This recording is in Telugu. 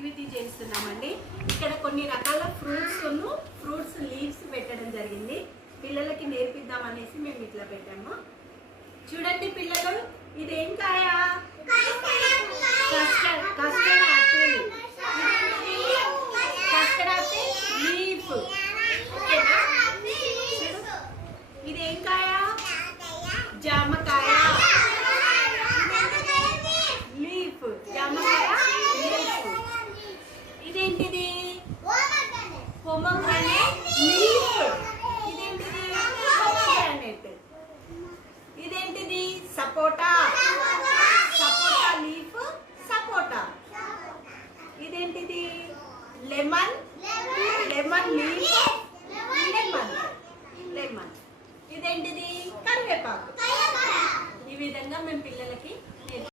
యాక్టివిటీ చేస్తున్నామండి. ఇక్కడ కొన్ని రకాల ఫ్రూట్స్ లీవ్స్ పెట్టడం జరిగింది. పిల్లలకి నేర్పిద్దాం అనేసి మేము ఇట్లా పెట్టాము. చూడండి పిల్లలు, ఇదేం కాయ?